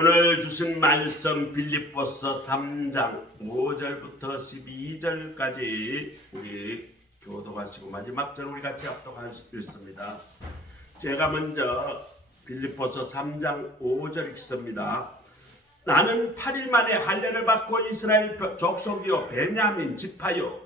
오늘 주신 말씀 빌립보서 3장 5절부터 12절까지 우리 교독하시고 마지막 절 우리 같이 합독하겠습니다. 제가 먼저 빌립보서 3장 5절 읽습니다. 나는 8일 만에 할례를 받고 이스라엘 족속이요 베냐민 지파요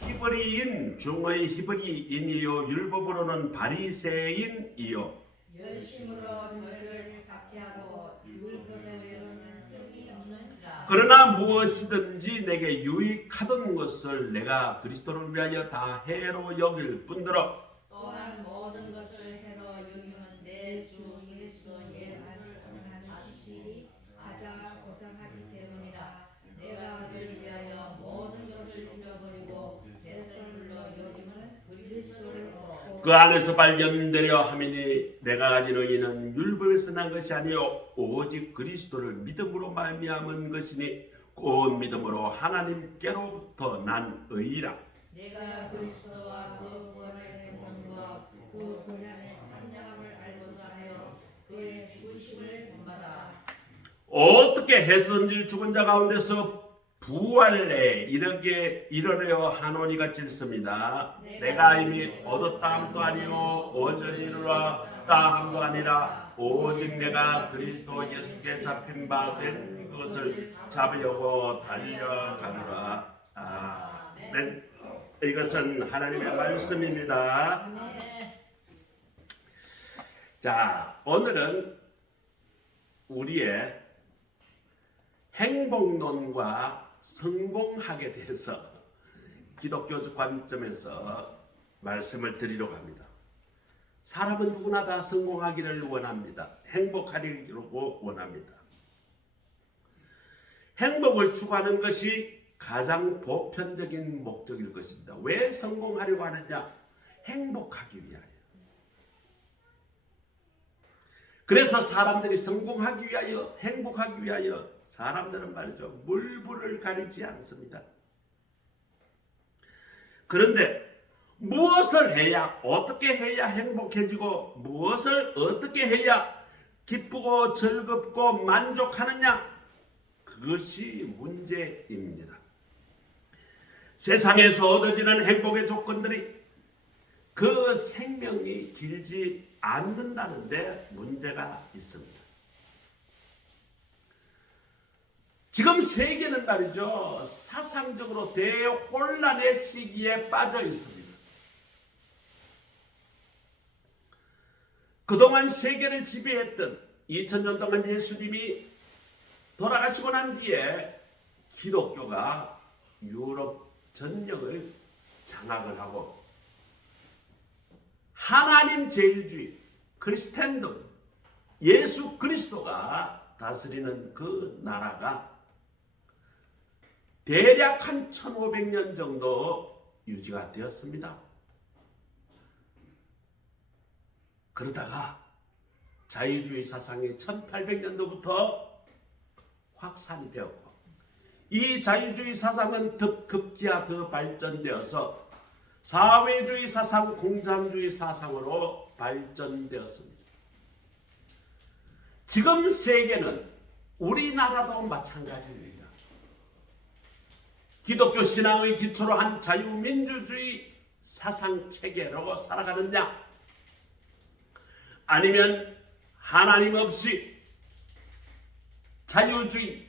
히브리인 중의 히브리인이요 율법으로는 바리새인이요 열심으로 너희를 박해하고 율법의 외로는 흠이 없는 자. 그러나 무엇이든지 내게 유익하던 것을 내가 그리스도를 위하여 다 해로 여길 뿐더러 또한 모든 것을 해로 여기는 내 주 그리스도 예수를 원하는 지식이 가장 고상하기 때문이라. 내가 그를 위하여 모든 것을 잃어버리고 제 손으로 여기는 그리스도를 얻고 그 안에서 발견되려 함이니 내가 가진 의는 율법에서 난 것이 아니요 오직 그리스도를 믿음으로 말미암은 것이니 곧 믿음으로 하나님께로부터 난 의라. 내가 그리스도와 그 구원의 행동과 그 고난의 참여함을 알고자 하여 그의 죽으심을 본받아. 어떻게 해서든지 죽은 자 가운데서 부활에 이르려 하노니가 찔습니다. 내가 이미 얻었다 함도 아니요 온전히 이루었다 함도 아니라 오직 내가 그리스도 예수께 잡힌 바 된 것을 잡으려고 달려가노라. 아멘. 이것은 하나님의 말씀입니다. 자, 오늘은 우리의 행복론과 성공학에 대해서 기독교 관점에서 말씀을 드리려고 합니다. 사람은 누구나 다 성공하기를 원합니다. 행복하기로 원합니다. 행복을 추구하는 것이 가장 보편적인 목적일 것입니다. 왜 성공하려고 하느냐? 행복하기 위하여. 그래서 사람들이 성공하기 위하여, 행복하기 위하여 사람들은 말이죠, 물불을 가리지 않습니다. 그런데 무엇을 해야, 어떻게 해야 행복해지고 무엇을 어떻게 해야 기쁘고 즐겁고 만족하느냐? 그것이 문제입니다. 세상에서 얻어지는 행복의 조건들이 그 생명이 길지 않는다는데 문제가 있습니다. 지금 세계는 말이죠, 사상적으로 대혼란의 시기에 빠져 있습니다. 그동안 세계를 지배했던 2000년 동안 예수님이 돌아가시고 난 뒤에 기독교가 유럽 전역을 장악을 하고 하나님 제일주의, 크리스텐덤, 예수 그리스도가 다스리는 그 나라가 대략 한 1500년 정도 유지가 되었습니다. 그러다가 자유주의 사상이 1800년도부터 확산이 되었고 이 자유주의 사상은 급기야 더 발전되어서 사회주의 사상, 공산주의 사상으로 발전되었습니다. 지금 세계는 우리나라도 마찬가지입니다. 기독교 신앙의 기초로 한 자유민주주의 사상 체계로 살아가느냐? 아니면 하나님 없이 자유주의,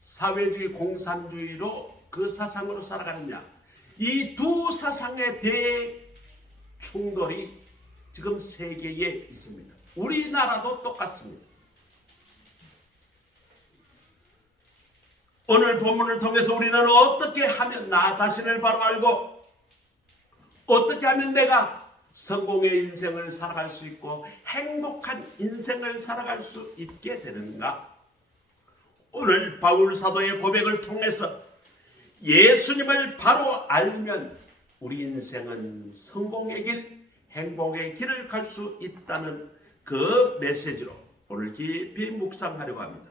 사회주의, 공산주의로 그 사상으로 살아가느냐? 이 두 사상의 대충돌이 지금 세계에 있습니다. 우리나라도 똑같습니다. 오늘 본문을 통해서 우리는 어떻게 하면 나 자신을 바로 알고 어떻게 하면 내가 성공의 인생을 살아갈 수 있고 행복한 인생을 살아갈 수 있게 되는가? 오늘 바울 사도의 고백을 통해서 예수님을 바로 알면 우리 인생은 성공의 길, 행복의 길을 갈 수 있다는 그 메시지로 오늘 깊이 묵상하려고 합니다.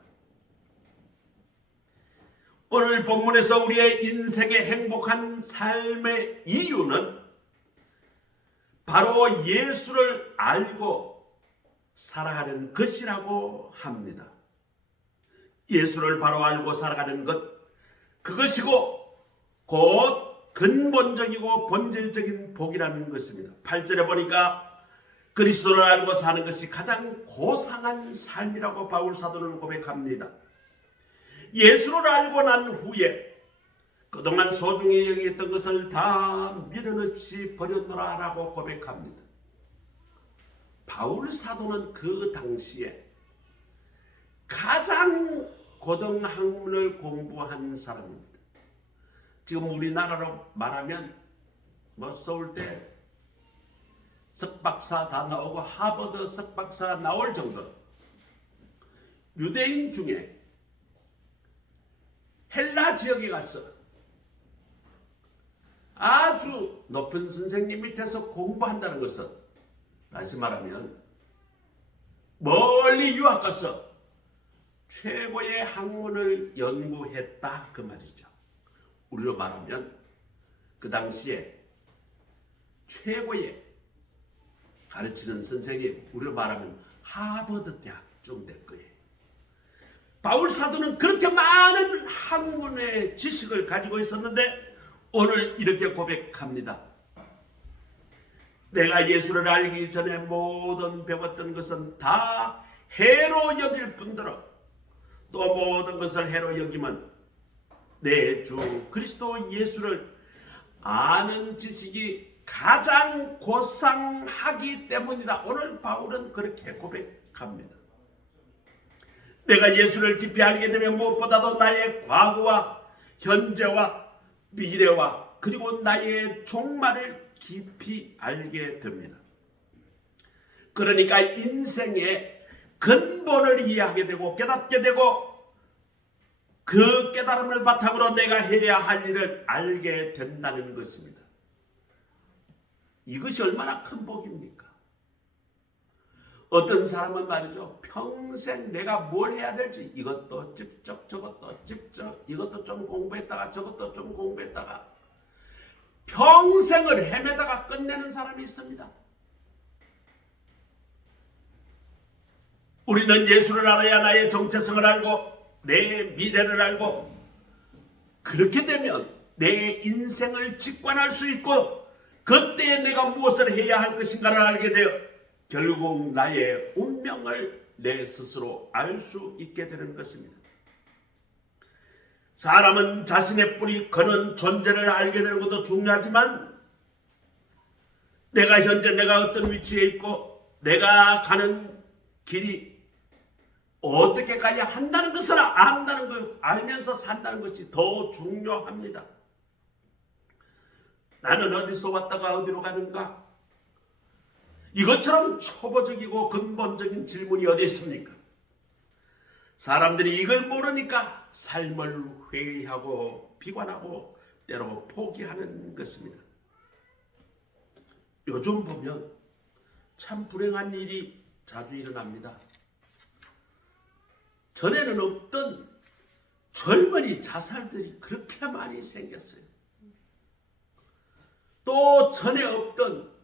오늘 본문에서 우리의 인생의 행복한 삶의 이유는 바로 예수를 알고 살아가는 것이라고 합니다. 예수를 바로 알고 살아가는 것, 그것이고 곧 근본적이고 본질적인 복이라는 것입니다. 8절에 보니까 그리스도를 알고 사는 것이 가장 고상한 삶이라고 바울 사도는 고백합니다. 예수를 알고 난 후에 그동안 소중히 여기던 것을 다 미련 없이 버렸노라 라고 고백합니다. 바울 사도는 그 당시에 가장 고등학문을 공부한 사람입니다. 지금 우리나라로 말하면 서울대 석박사 다 나오고 하버드 석박사 나올 정도. 유대인 중에 헬라 지역에 가서 아주 높은 선생님 밑에서 공부한다는 것은, 다시 말하면 멀리 유학 가서 최고의 학문을 연구했다 그 말이죠. 우리로 말하면 그 당시에 최고의 가르치는 선생님, 우리로 말하면 하버드 대학쯤 될 거예요. 바울 사도는 그렇게 많은 학문의 지식을 가지고 있었는데 오늘 이렇게 고백합니다. 내가 예수를 알기 전에 모든 배웠던 것은 다 해로 여길 뿐더러 또 모든 것을 해로 여기면 내 주 그리스도 예수를 아는 지식이 가장 고상하기 때문이다. 오늘 바울은 그렇게 고백합니다. 내가 예수를 깊이 알게 되면 무엇보다도 나의 과거와 현재와 미래와 그리고 나의 종말을 깊이 알게 됩니다. 그러니까 인생의 근본을 이해하게 되고 깨닫게 되고 그 깨달음을 바탕으로 내가 해야 할 일을 알게 된다는 것입니다. 이것이 얼마나 큰 복입니까? 어떤 사람은 말이죠, 평생 내가 뭘 해야 될지 이것도 직접 저것도 직접 이것도 좀 공부했다가 저것도 좀 공부했다가 평생을 헤매다가 끝내는 사람이 있습니다. 우리는 예수를 알아야 나의 정체성을 알고 내 미래를 알고 그렇게 되면 내 인생을 직관할 수 있고 그때 내가 무엇을 해야 할 것인가를 알게 되어 결국 나의 운명을 내 스스로 알 수 있게 되는 것입니다. 사람은 자신의 뿌리 근원 존재를 알게 되는 것도 중요하지만 내가 현재 내가 어떤 위치에 있고 내가 가는 길이 어떻게 가야 한다는 것을 안다는 것, 알면서 산다는 것이 더 중요합니다. 나는 어디서 왔다가 어디로 가는가? 이것처럼 초보적이고 근본적인 질문이 어디 있습니까? 사람들이 이걸 모르니까 삶을 회의하고 비관하고 때로 포기하는 것입니다. 요즘 보면 참 불행한 일이 자주 일어납니다. 전에는 없던 젊은이 자살들이 그렇게 많이 생겼어요. 또 전에 없던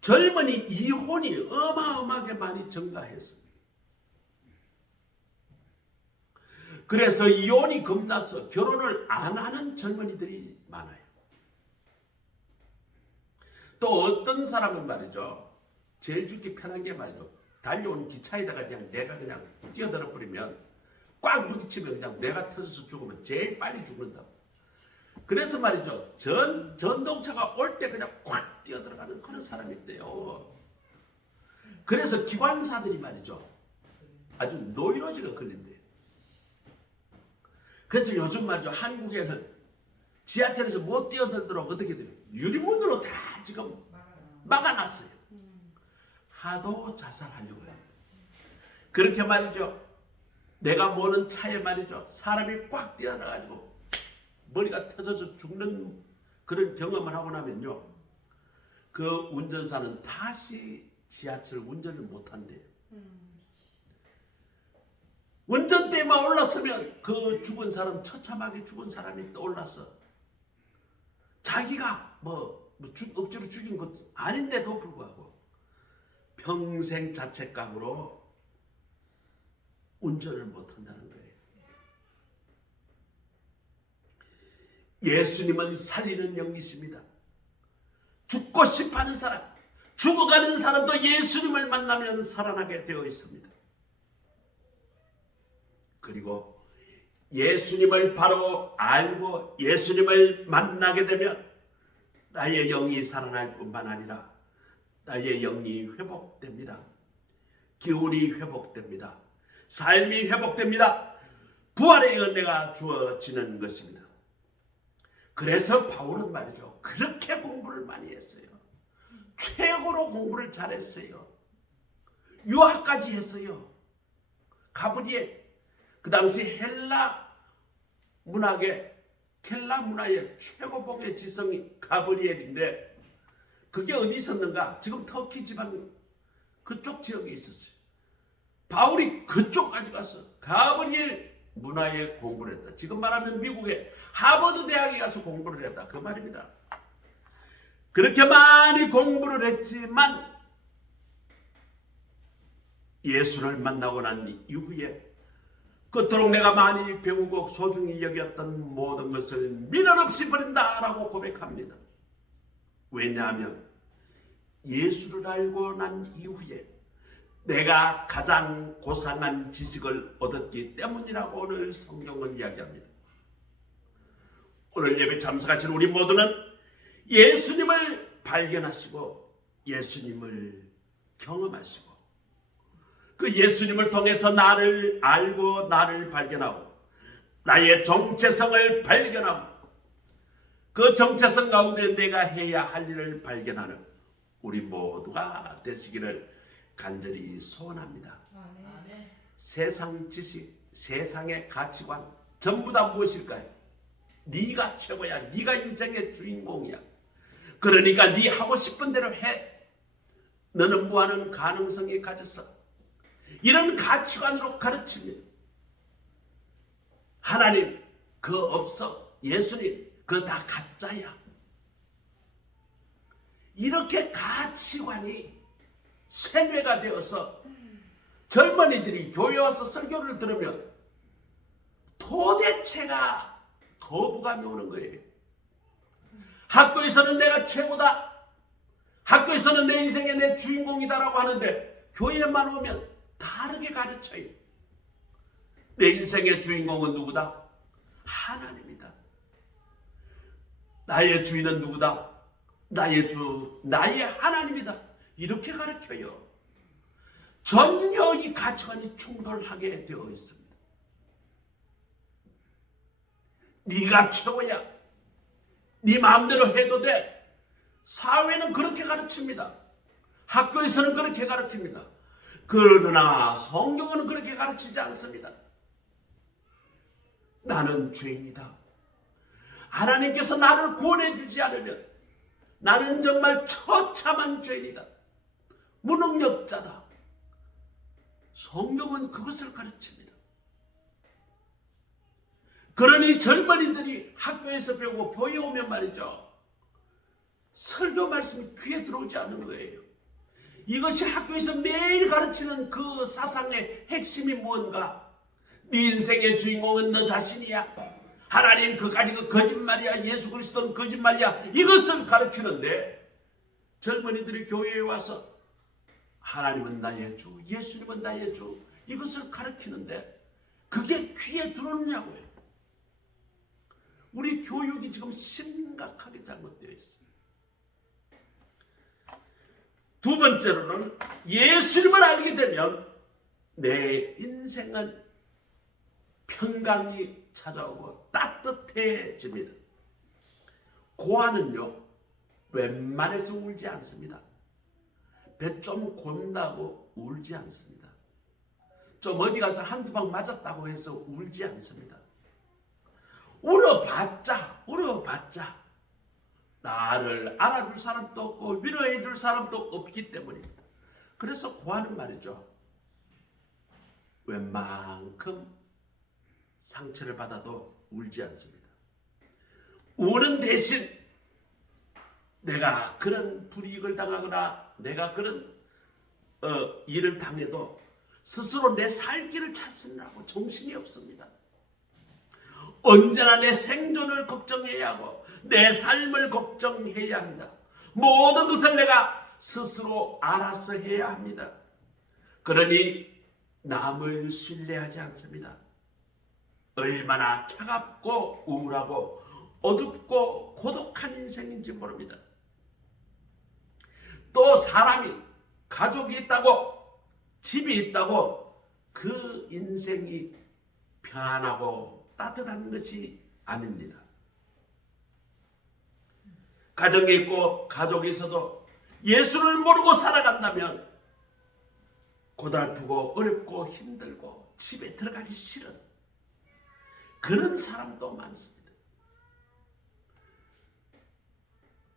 젊은이 이혼이 어마어마하게 많이 증가했습니다. 그래서 이혼이 겁나서 결혼을 안 하는 젊은이들이 많아요. 또 어떤 사람은 말이죠, 제일 죽기 편한 게 말이죠, 달려온 기차에다가 그냥 내가 그냥 뛰어들어 버리면 꽉 부딪히면 그냥 뇌가 터져서 죽으면 제일 빨리 죽는다. 그래서 말이죠, 전동차가 올 때 그냥 꽉 뛰어들어가는 그런 사람이 있대요. 그래서 기관사들이 말이죠, 아주 노이로제가 걸린대요. 그래서 요즘 말이죠, 한국에는 지하철에서 못 뛰어들도록 어떻게 돼요? 유리문으로 다 지금 막아놨어요. 하도 자살하려고 해요. 그렇게 말이죠, 내가 모는 차에 말이죠, 사람이 꽉 뛰어나가지고 머리가 터져서 죽는 그런 경험을 하고 나면요, 그 운전사는 다시 지하철 운전을 못한대요. 운전대에만 올랐으면 그 죽은 사람, 처참하게 죽은 사람이 떠올라서 자기가 억지로 죽인 것 아닌데도 불구하고 평생 자책감으로 운전을 못한다는 거예요. 예수님은 살리는 영이십니다. 죽고 싶어하는 사람, 죽어가는 사람도 예수님을 만나면 살아나게 되어 있습니다. 그리고 예수님을 바로 알고 예수님을 만나게 되면 나의 영이 살아날 뿐만 아니라 나의 영이 회복됩니다. 기운이 회복됩니다. 삶이 회복됩니다. 부활의 은혜가 주어지는 것입니다. 그래서 바울은 말이죠, 그렇게 공부를 많이 했어요. 최고로 공부를 잘했어요. 유학까지 했어요. 가브리엘, 그 당시 헬라 문화의 최고봉의 지성이 가브리엘인데, 그게 어디 있었는가? 지금 터키 지방 그쪽 지역에 있었어요. 바울이 그쪽까지 가서 가브리엘 문화에 공부를 했다. 지금 말하면 미국의 하버드 대학에 가서 공부를 했다, 그 말입니다. 그렇게 많이 공부를 했지만 예수를 만나고 난 이후에 그토록 내가 많이 배우고 소중히 여겼던 모든 것을 미련 없이 버린다라고 고백합니다. 왜냐하면 예수를 알고 난 이후에 내가 가장 고상한 지식을 얻었기 때문이라고 오늘 성경은 이야기합니다. 오늘 예배 참석하신 우리 모두는 예수님을 발견하시고 예수님을 경험하시고 그 예수님을 통해서 나를 알고 나를 발견하고 나의 정체성을 발견하고 그 정체성 가운데 내가 해야 할 일을 발견하는 우리 모두가 되시기를 간절히 소원합니다. 아멘. 세상 지식, 세상의 가치관 전부 다 무엇일까요? 네가 최고야. 네가 인생의 주인공이야. 그러니까 네 하고 싶은 대로 해. 너는 무한한 가능성이 가졌어. 이런 가치관으로 가르칩니다. 하나님 그거 없어. 예수님 그거 다 가짜야. 이렇게 가치관이 세뇌가 되어서 젊은이들이 교회 와서 설교를 들으면 도대체가 거부감이 오는 거예요. 학교에서는 내가 최고다. 학교에서는 내 인생의 내 주인공이다라고 하는데 교회에만 오면 다르게 가르쳐요. 내 인생의 주인공은 누구다? 하나님이다. 나의 주인은 누구다? 나의 주, 나의 하나님이다. 이렇게 가르쳐요. 전혀 이 가치관이 충돌하게 되어 있습니다. 네가 최고야. 네 마음대로 해도 돼. 사회는 그렇게 가르칩니다. 학교에서는 그렇게 가르칩니다. 그러나 성경은 그렇게 가르치지 않습니다. 나는 죄인이다. 하나님께서 나를 구원해 주지 않으면 나는 정말 처참한 죄인이다. 무능력자다. 성경은 그것을 가르칩니다. 그러니 젊은이들이 학교에서 배우고 교회에 오면 말이죠, 설교 말씀이 귀에 들어오지 않는 거예요. 이것이 학교에서 매일 가르치는 그 사상의 핵심이 뭔가? 네 인생의 주인공은 너 자신이야. 하나님 그까지 그 거짓말이야. 예수 그리스도는 거짓말이야. 이것을 가르치는데 젊은이들이 교회에 와서 하나님은 나의 주, 예수님은 나의 주, 이것을 가르치는데 그게 귀에 들어오느냐고요. 우리 교육이 지금 심각하게 잘못되어 있습니다. 두 번째로는 예수님을 알게 되면 내 인생은 평강이 찾아오고 따뜻해집니다. 고아는요 웬만해서 울지 않습니다. 배 좀 곤다고 울지 않습니다. 좀 어디 가서 한두 방 맞았다고 해서 울지 않습니다. 울어봤자 나를 알아줄 사람도 없고 위로해 줄 사람도 없기 때문입니다. 그래서 고아는 말이죠, 웬만큼 상처를 받아도 울지 않습니다. 우는 대신 내가 그런 불이익을 당하거나 내가 그런 일을 당해도 스스로 내 살 길을 찾으느라고 정신이 없습니다. 언제나 내 생존을 걱정해야 하고 내 삶을 걱정해야 합니다. 모든 것을 내가 스스로 알아서 해야 합니다. 그러니 남을 신뢰하지 않습니다. 얼마나 차갑고 우울하고 어둡고 고독한 인생인지 모릅니다. 또 사람이 가족이 있다고 집이 있다고 그 인생이 편안하고 따뜻한 것이 아닙니다. 가정이 있고 가족이 있어도 예수를 모르고 살아간다면 고달프고 어렵고 힘들고 집에 들어가기 싫은 그런 사람도 많습니다.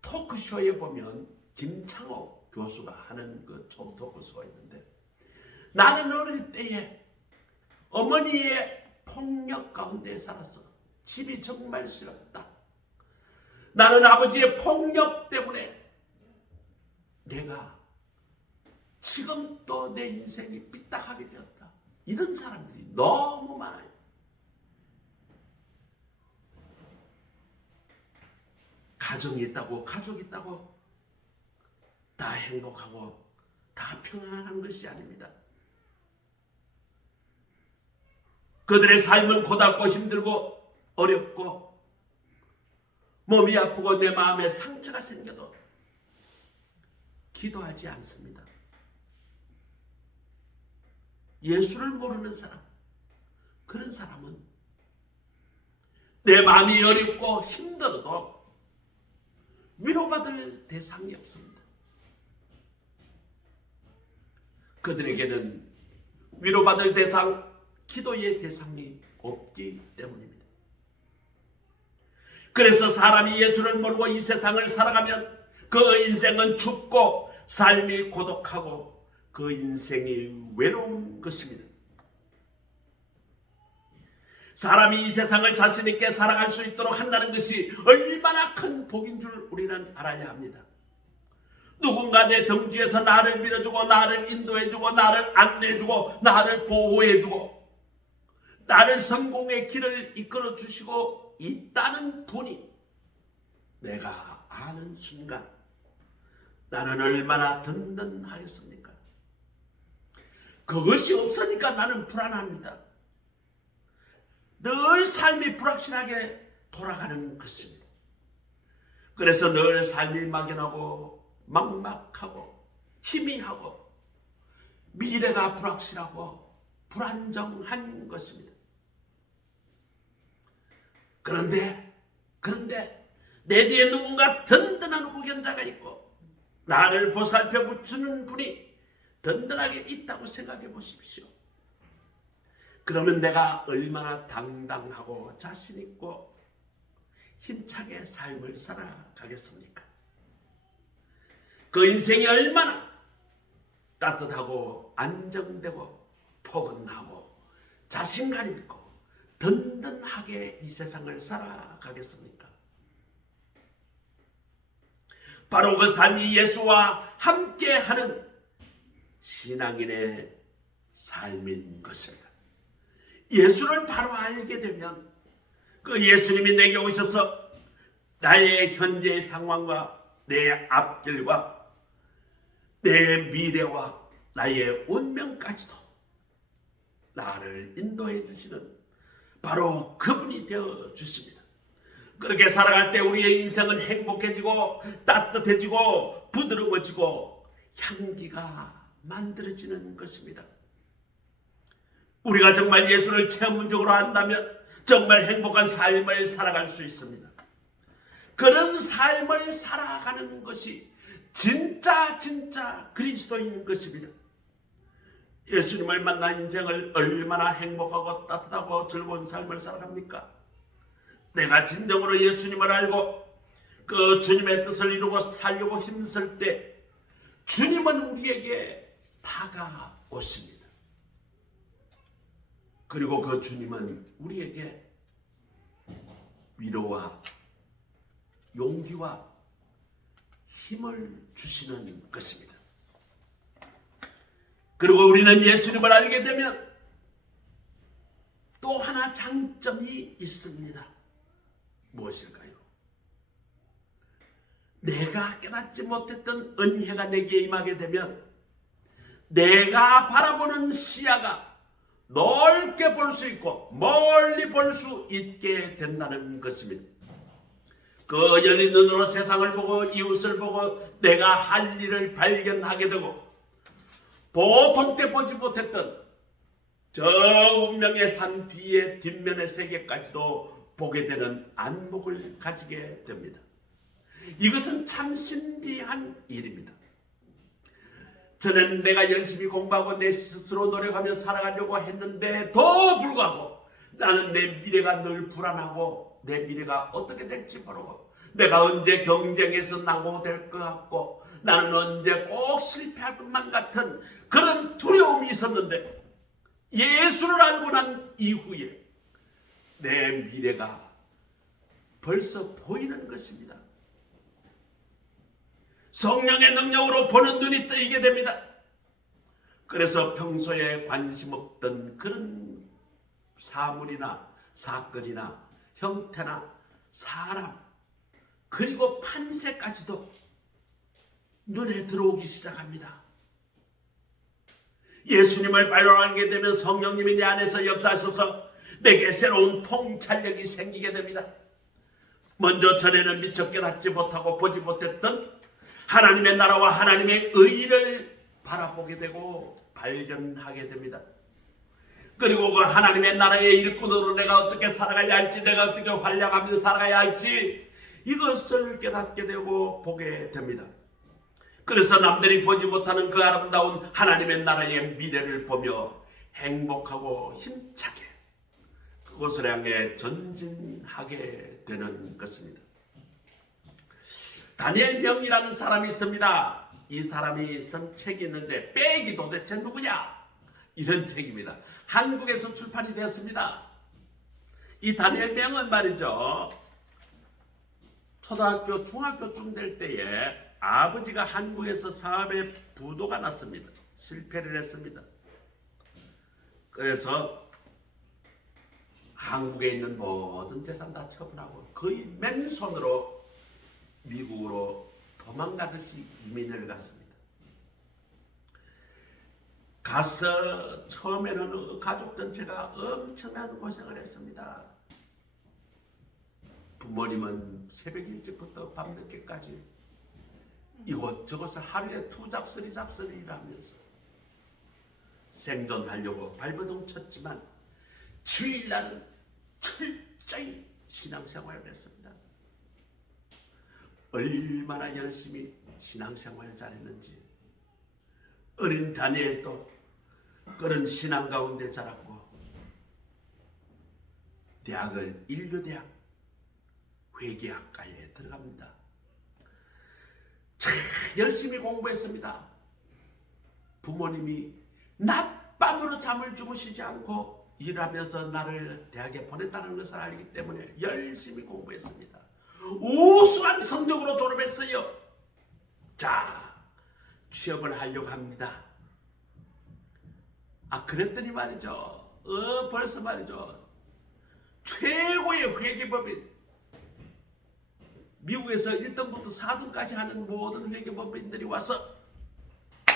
토크쇼에 보면 김창호 교수가 하는 그 토크쇼가 있는데, 나는 어릴 때에 어머니의 폭력 가운데 살았어. 집이 정말 싫었다. 나는 아버지의 폭력 때문에 내가 지금 또 내 인생이 삐딱하게 되었다. 이런 사람들이 너무 많아요. 가정이 있다고 가족이 있다고 다 행복하고 다 평안한 것이 아닙니다. 그들의 삶은 고달고 힘들고 어렵고 몸이 아프고 내 마음에 상처가 생겨도 기도하지 않습니다. 예수를 모르는 사람, 그런 사람은 내 마음이 어렵고 힘들어도 위로받을 대상이 없습니다. 그들에게는 위로받을 대상, 기도의 대상이 없기 때문입니다. 그래서 사람이 예수를 모르고 이 세상을 살아가면 그 인생은 춥고 삶이 고독하고 그 인생이 외로운 것입니다. 사람이 이 세상을 자신 있게 살아갈 수 있도록 한다는 것이 얼마나 큰 복인 줄 우리는 알아야 합니다. 누군가 내 등 뒤에서 나를 밀어주고 나를 인도해주고 나를 안내해주고 나를 보호해주고 나를 성공의 길을 이끌어 주시고 있다는 분이 내가 아는 순간 나는 얼마나 든든하겠습니까? 그것이 없으니까 나는 불안합니다. 늘 삶이 불확실하게 돌아가는 것입니다. 그래서 늘 삶이 막연하고 막막하고 희미하고 미래가 불확실하고 불안정한 것입니다. 그런데 내 뒤에 누군가 든든한 후견자가 있고 나를 보살펴 붙이는 분이 든든하게 있다고 생각해 보십시오. 그러면 내가 얼마나 당당하고 자신 있고 힘차게 삶을 살아가겠습니까? 그 인생이 얼마나 따뜻하고 안정되고 포근하고 자신감 있고 든든하게 이 세상을 살아가겠습니까? 바로 그 삶이 예수와 함께하는 신앙인의 삶인 것입니다. 예수를 바로 알게 되면 그 예수님이 내게 오셔서 나의 현재의 상황과 내 앞길과 내 미래와 나의 운명까지도 나를 인도해 주시는 바로 그분이 되어 주십니다. 그렇게 살아갈 때 우리의 인생은 행복해지고 따뜻해지고 부드러워지고 향기가 만들어지는 것입니다. 우리가 정말 예수를 체험적으로 안다면 정말 행복한 삶을 살아갈 수 있습니다. 그런 삶을 살아가는 것이 진짜 그리스도인 것입니다. 예수님을 만난 인생을 얼마나 행복하고 따뜻하고 즐거운 삶을 살아갑니까? 내가 진정으로 예수님을 알고 그 주님의 뜻을 이루고 살려고 힘쓸 때 주님은 우리에게 다가오십니다. 그리고 그 주님은 우리에게 위로와 용기와 힘을 주시는 것입니다. 그리고 우리는 예수님을 알게 되면 또 하나 장점이 있습니다. 무엇일까요? 내가 깨닫지 못했던 은혜가 내게 임하게 되면 내가 바라보는 시야가 넓게 볼 수 있고 멀리 볼 수 있게 된다는 것입니다. 그 열린 눈으로 세상을 보고 이웃을 보고 내가 할 일을 발견하게 되고 보통 때 보지 못했던 저 운명의 산 뒤에 뒷면의 세계까지도 보게 되는 안목을 가지게 됩니다. 이것은 참 신비한 일입니다. 저는 내가 열심히 공부하고 내 스스로 노력하며 살아가려고 했는데도 불구하고 나는 내 미래가 늘 불안하고 내 미래가 어떻게 될지 모르고 내가 언제 경쟁에서 낙오될 것 같고 나는 언제 꼭 실패할 것만 같은 그런 두려움이 있었는데 예수를 알고 난 이후에 내 미래가 벌써 보이는 것입니다. 성령의 능력으로 보는 눈이 뜨이게 됩니다. 그래서 평소에 관심 없던 그런 사물이나 사건이나 형태나 사람 그리고 판세까지도 눈에 들어오기 시작합니다. 예수님을 발견하게 되면 성령님이 내 안에서 역사하셔서 내게 새로운 통찰력이 생기게 됩니다. 먼저 전에는 미처 깨닫지 못하고 보지 못했던 하나님의 나라와 하나님의 의를 바라보게 되고 발견하게 됩니다. 그리고 그 하나님의 나라의 일꾼으로 내가 어떻게 살아가야 할지 내가 어떻게 활약하며 살아가야 할지 이것을 깨닫게 되고 보게 됩니다. 그래서 남들이 보지 못하는 그 아름다운 하나님의 나라의 미래를 보며 행복하고 힘차게 그곳을 향해 전진하게 되는 것입니다. 다니엘 명이라는 사람이 있습니다. 이 사람이 쓴 책이 있는데 빼기 도대체 누구냐? 이런 책입니다. 한국에서 출판이 되었습니다. 이 다니엘 명은 말이죠. 초등학교, 중학교쯤 될 때에 아버지가 한국에서 사업에 부도가 났습니다. 실패를 했습니다. 그래서 한국에 있는 모든 재산 다 처분하고 거의 맨손으로 미국으로 도망가듯이 이민을 갔습니다. 가서 처음에는 가족 전체가 엄청난 고생을 했습니다. 부모님은 새벽 일찍부터 밤늦게까지 이곳저곳을 하루에 투잡스리 일하면서 생존하려고 발버둥 쳤지만 주일날은 철저히 신앙생활을 했습니다. 얼마나 열심히 신앙생활을 잘했는지 어린 다니엘도 그런 신앙 가운데 자랐고 대학을 인류대학 회계학과에 들어갑니다. 참 열심히 공부했습니다. 부모님이 낮밤으로 잠을 주무시지 않고 일하면서 나를 대학에 보냈다는 것을 알기 때문에 열심히 공부했습니다. 우수한 성적으로 졸업했어요. 자, 취업을 하려고 합니다. 그랬더니 말이죠. 벌써 말이죠. 최고의 회계법인 미국에서 1등부터 4등까지 하는 모든 회계법인들이 와서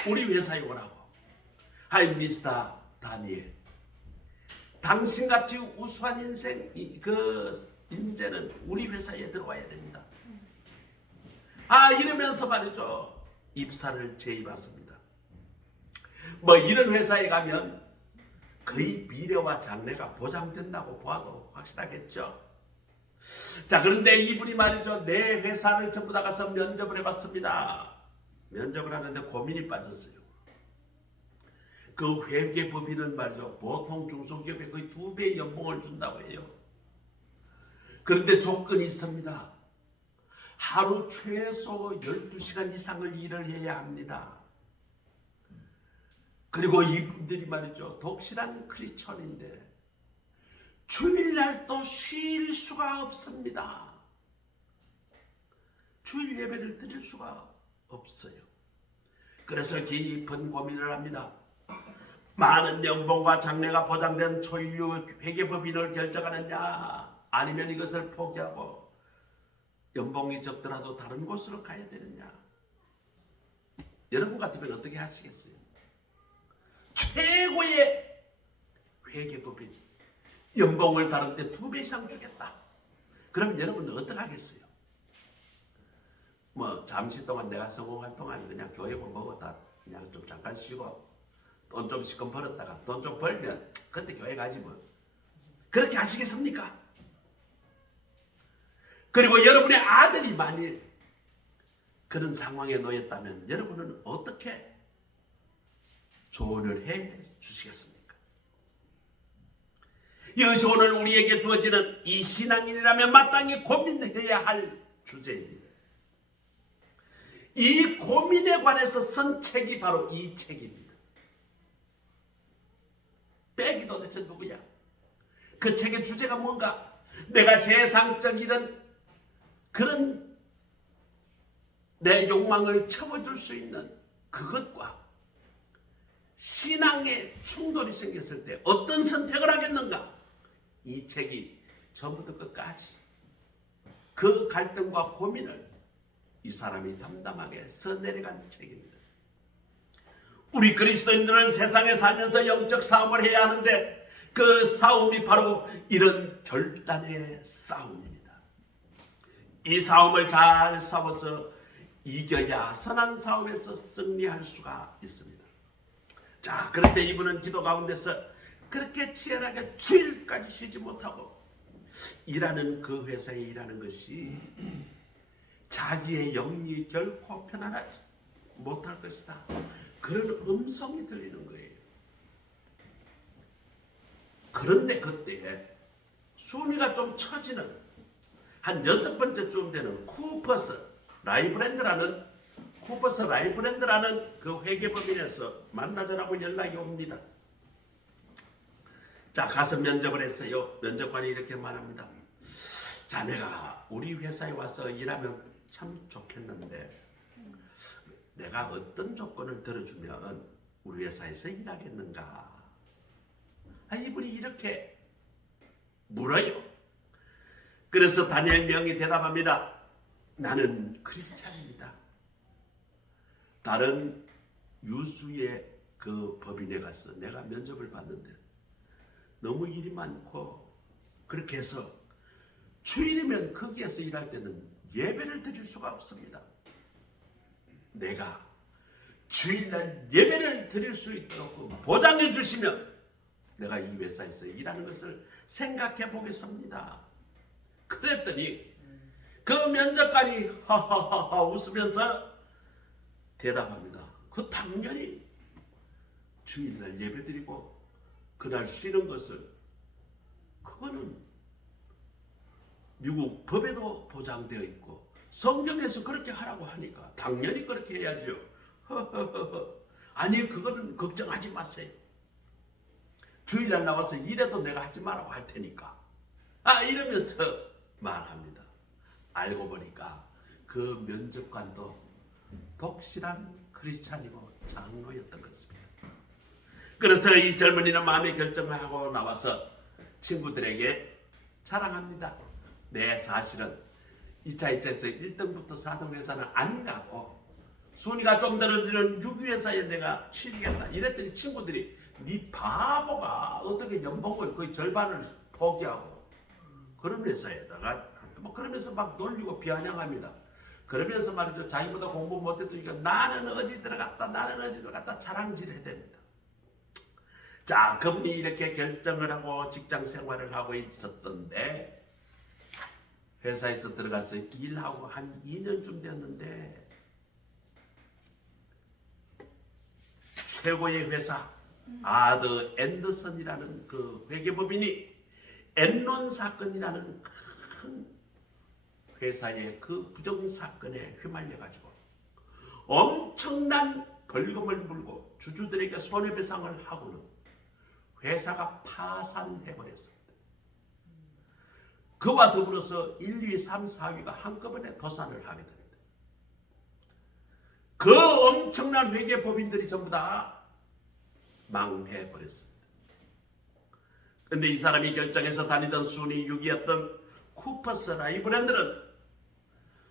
우리 회사에 오라고. 하이 미스터 다니엘, 당신같이 우수한 인생 인재는 우리 회사에 들어와야 됩니다. 이러면서 말이죠. 입사를 제의받습니다. 이런 회사에 가면 거의 미래와 장래가 보장된다고 봐도 확실하겠죠. 자, 그런데 이분이 말이죠. 내 회사를 전부 다 가서 면접을 해봤습니다. 면접을 하는데 고민이 빠졌어요. 그 회계법인은 말이죠. 보통 중소기업에 거의 2배의 연봉을 준다고 해요. 그런데 조건이 있습니다. 하루 최소 12시간 이상을 일을 해야 합니다. 그리고 이분들이 말이죠. 독실한 크리스천인데 주일날도 쉴 수가 없습니다. 주일 예배를 드릴 수가 없어요. 그래서 깊은 고민을 합니다. 많은 연봉과 장래가 보장된 초일류 회계법인을 결정하느냐, 아니면 이것을 포기하고 연봉이 적더라도 다른 곳으로 가야 되느냐. 여러분 같으면 어떻게 하시겠어요? 최고의 회계법인, 연봉을 다른 데 2배 이상 주겠다. 그러면 여러분은 어떻게 하겠어요? 뭐 잠시 동안 내가 성공할 동안 그냥 교회 먹었다 그냥 좀 잠깐 쉬고 돈 좀 시금 벌었다가 돈 좀 벌면 그때 교회 가지 뭐. 그렇게 하시겠습니까? 그리고 여러분의 아들이 만일 그런 상황에 놓였다면 여러분은 어떻게 조언을 해 주시겠습니까? 이것이 오늘 우리에게 주어지는 이 신앙인이라면 마땅히 고민해야 할 주제입니다. 이 고민에 관해서 쓴 책이 바로 이 책입니다. 백이 도대체 누구야? 그 책의 주제가 뭔가? 내가 세상적인 그런 내 욕망을 채워줄 수 있는 그것과 신앙의 충돌이 생겼을 때 어떤 선택을 하겠는가? 이 책이 처음부터 끝까지 그 갈등과 고민을 이 사람이 담담하게 써내려간 책입니다. 우리 그리스도인들은 세상에 살면서 영적 싸움을 해야 하는데 그 싸움이 바로 이런 결단의 싸움입니다. 이 싸움을 잘 싸워서 이겨야 선한 싸움에서 승리할 수가 있습니다. 자, 그런데 이분은 기도 가운데서 그렇게 치열하게 주일까지 쉬지 못하고 일하는 그 회사에 일하는 것이 자기의 영이 결코 편안하지 못할 것이다. 그런 음성이 들리는 거예요. 그런데 그때 순위가 좀 처지는 한 6번째쯤 되는 쿠퍼스 라이브랜드라는 그 회계법인에서 만나자라고 연락이 옵니다. 자, 가서 면접을 했어요. 면접관이 이렇게 말합니다. 자네가 우리 회사에 와서 일하면 참 좋겠는데 내가 어떤 조건을 들어주면 우리 회사에서 일하겠는가? 이분이 이렇게 물어요. 그래서 다니엘 명이 대답합니다. 나는 크리스찬입니다. 다른 유수의 그 법인에 가서 내가 면접을 봤는데 너무 일이 많고 그렇게 해서 주일이면 거기에서 일할 때는 예배를 드릴 수가 없습니다. 내가 주일날 예배를 드릴 수 있도록 보장해 주시면 내가 이 회사에서 일하는 것을 생각해 보겠습니다. 그랬더니 그 면접관이 하하하하 웃으면서 대답합니다. 그 당연히 주일날 예배 드리고 그날 쉬는 것을 그거는 미국 법에도 보장되어 있고 성경에서 그렇게 하라고 하니까 당연히 그렇게 해야죠. 아니 그거는 걱정하지 마세요. 주일날 나와서 일해도 내가 하지 말라고 할 테니까. 이러면서 말합니다. 알고 보니까 그 면접관도 독실한 크리스찬이고 장로였던 것입니다. 그래서 이 젊은이는 마음의 결정을 하고 나와서 친구들에게 자랑합니다. 네, 사실은 2차에서 1등부터 4등 회사는 안 가고 순위가 좀 떨어지는 6위 회사에 내가 취직했다. 이랬더니 친구들이 네 바보가 어떻게 연봉을 거의 절반을 포기하고 그런 회사에다가 뭐 그러면서 막 놀리고 비아냥합니다. 그러면서 말이죠. 자기보다 공부 못했으니까 나는 어디 들어갔다 자랑질해야 됩니다. 자, 그분이 이렇게 결정을 하고 직장 생활을 하고 있었던데 회사에서 들어가서 일하고 한 2년쯤 됐는데 최고의 회사 아더 앤더슨이라는 그 회계법인이 엔론 사건이라는 큰 회사의 그 부정사건에 휘말려가지고 엄청난 벌금을 물고 주주들에게 손해배상을 하고는 회사가 파산해버렸습니다. 그와 더불어서 1, 2, 3, 4위가 한꺼번에 도산을 하게 됩니다. 그 엄청난 회계법인들이 전부 다 망해버렸습니다. 근데 이 사람이 결정해서 다니던 순위 6위였던 쿠퍼스 라이브랜드는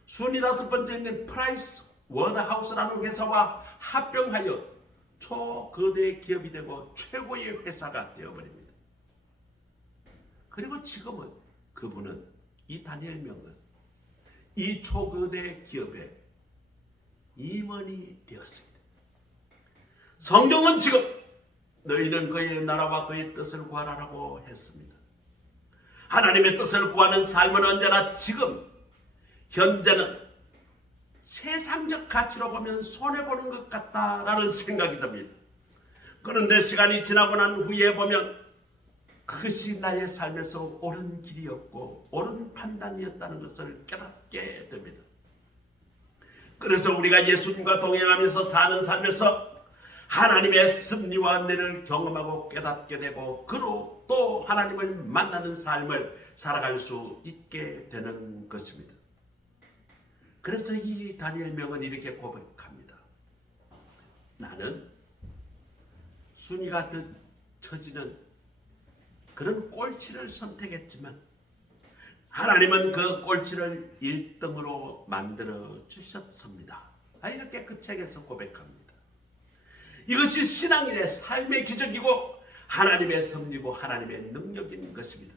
순위 5번째 있는 프라이스 워드하우스라는 회사와 합병하여 초거대 기업이 되고 최고의 회사가 되어버립니다. 그리고 지금은 그분은, 이 다니엘 명은 이 초거대 기업의 임원이 되었습니다. 성경은 지금 너희는 그의 나라와 그의 뜻을 구하라고 했습니다. 하나님의 뜻을 구하는 삶은 언제나 지금 현재는 세상적 가치로 보면 손해보는 것 같다라는 생각이 듭니다. 그런데 시간이 지나고 난 후에 보면 그것이 나의 삶에서 옳은 길이었고 옳은 판단이었다는 것을 깨닫게 됩니다. 그래서 우리가 예수님과 동행하면서 사는 삶에서 하나님의 섭리와 은혜를 경험하고 깨닫게 되고 그로 또 하나님을 만나는 삶을 살아갈 수 있게 되는 것입니다. 그래서 이 다니엘 명은 이렇게 고백합니다. 나는 순위가 처지는 그런 꼴찌를 선택했지만 하나님은 그 꼴찌를 1등으로 만들어 주셨습니다. 이렇게 그 책에서 고백합니다. 이것이 신앙인의 삶의 기적이고 하나님의 섭리고 하나님의 능력인 것입니다.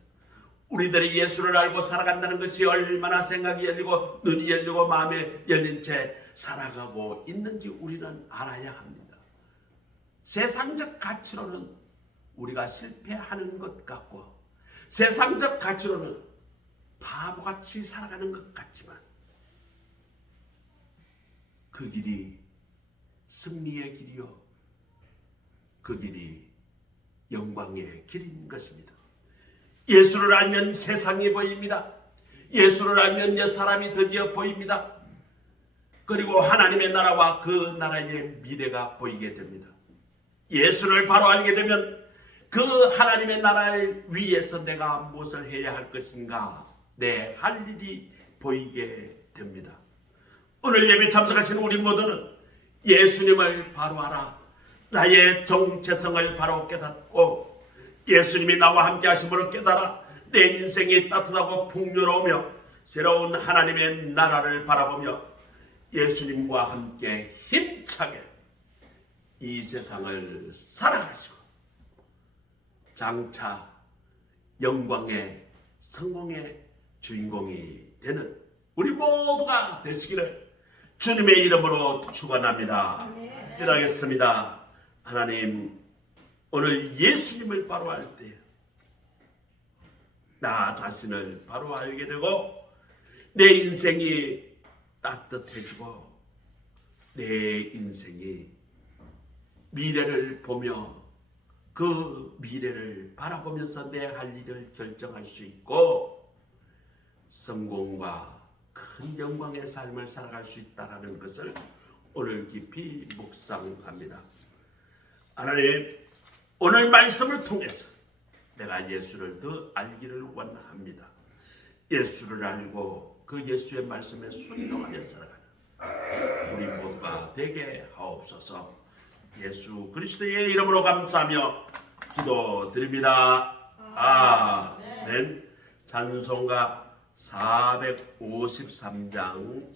우리들이 예수를 알고 살아간다는 것이 얼마나 생각이 열리고 눈이 열리고 마음이 열린 채 살아가고 있는지 우리는 알아야 합니다. 세상적 가치로는 우리가 실패하는 것 같고 세상적 가치로는 바보같이 살아가는 것 같지만 그 길이 승리의 길이요 그 길이 영광의 길인 것입니다. 예수를 알면 세상이 보입니다. 예수를 알면 옛 사람이 드디어 보입니다. 그리고 하나님의 나라와 그 나라의 미래가 보이게 됩니다. 예수를 바로 알게 되면 그 하나님의 나라를 위해서 내가 무엇을 해야 할 것인가 내 할 일이 보이게 됩니다. 오늘 예배 참석하신 우리 모두는 예수님을 바로 알아 나의 정체성을 바로 깨닫고 예수님이 나와 함께 하심으로 깨달아 내 인생이 따뜻하고 풍요로우며 새로운 하나님의 나라를 바라보며 예수님과 함께 힘차게 이 세상을 살아가시고 장차 영광의 성공의 주인공이 되는 우리 모두가 되시기를 주님의 이름으로 축원합니다. 기도하겠습니다. 하나님, 오늘 예수님을 바로 알 때 나 자신을 바로 알게 되고 내 인생이 따뜻해지고 내 인생이 미래를 보며 그 미래를 바라보면서 내 할 일을 결정할 수 있고 성공과 큰 영광의 삶을 살아갈 수 있다는 것을 오늘 깊이 묵상합니다. 하나님, 오늘 말씀을 통해서 내가 예수를 더 알기를 원합니다. 예수를 알고 그 예수의 말씀에 순종하며 살아가는 우리 모두가 되게 하옵소서. 예수 그리스도의 이름으로 감사하며 기도드립니다. 아멘. 찬송가 453장